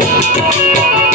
Thank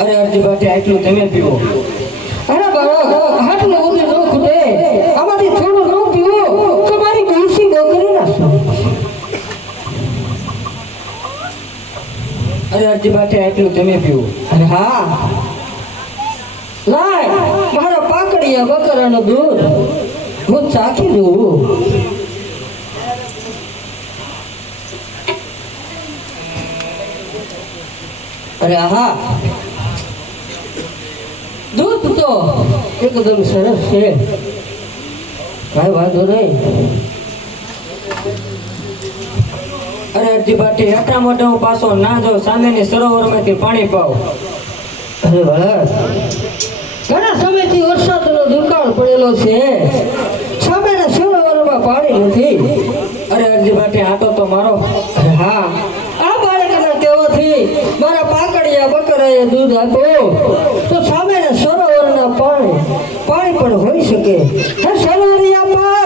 અરે અરજી બાટી, આટલું તમે પીવો. અરે બાળક આટલું બધું ન ખૂટે. આમાંથી થોડું ન પીવો. તો મારી ગોસી બકરી નાખો અરે અરજી બાટી, આટલું તમે પીવો. અરે હા. લાય, મારા પાકડિયા બકરાનું દૂધ હું ચાખી દઉં. અરે આહા. દૂધ તો એકદમ સરસ છે. કાંઈ વાંધો નહીં. અરે અરજી પાટી એટલા માટે હું પાછો ના જાઉં, સામેની સરોવરમાંથી પાણી પાવ અરે ભલા ઘણા સમયથી વરસાદનો દુકાળ પડેલો છે. સામેના સરોવરમાં પાણી નથી. અરે અરજી પાટી આટો તો મારો હા, આ બાળકના કહેવાથી મારા પાકડિયા બકરાએ દૂધ આપ્યો. તો સામેના સરોવરના પાણી પાણી પણ હોઈ શકે. હે સરોવરિયા પાડે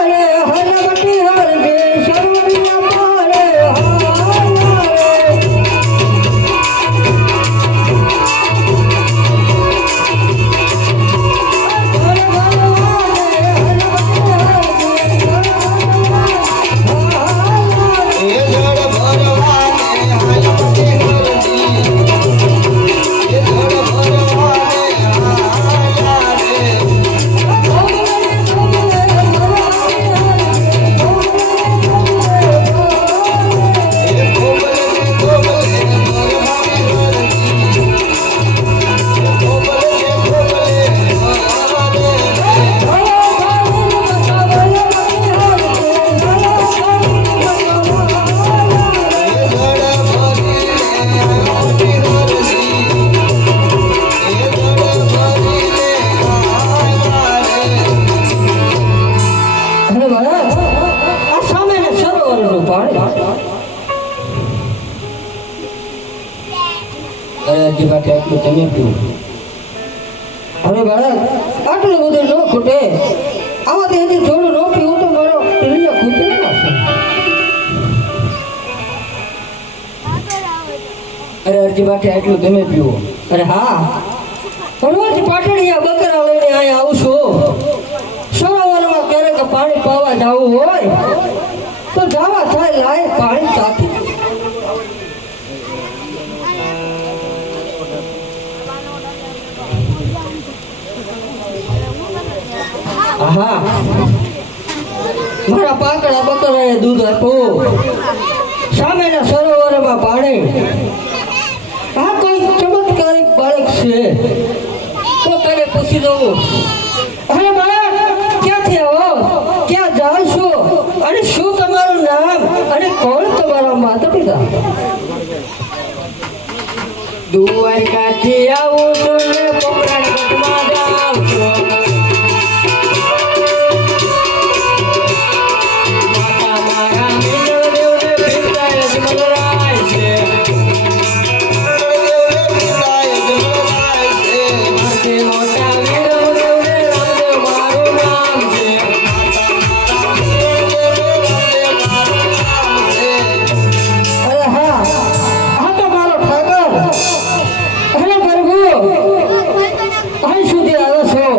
અરે આટલું તમે પીવું. અરે હા. રોજ પાટણીયા બકરા લઈને અહીંયા આવશો સરોવરમાં ક્યારેક પાણી પાવા જવું હોય. આહા. મારા પાકડા બકરાએ દૂધ આપો સામેના સરોવરમાં પાણી. આ કોઈ ચમત્કારિક બાળક છે. તો તને પૂછી દઉં અરે બાળક, ક્યાંથી આવો? ક્યાં જાઓ છો? અને શું તમારું નામ? અને કોણ તમારા માતા પિતા દ્વારકાથી આવું છું ને છું.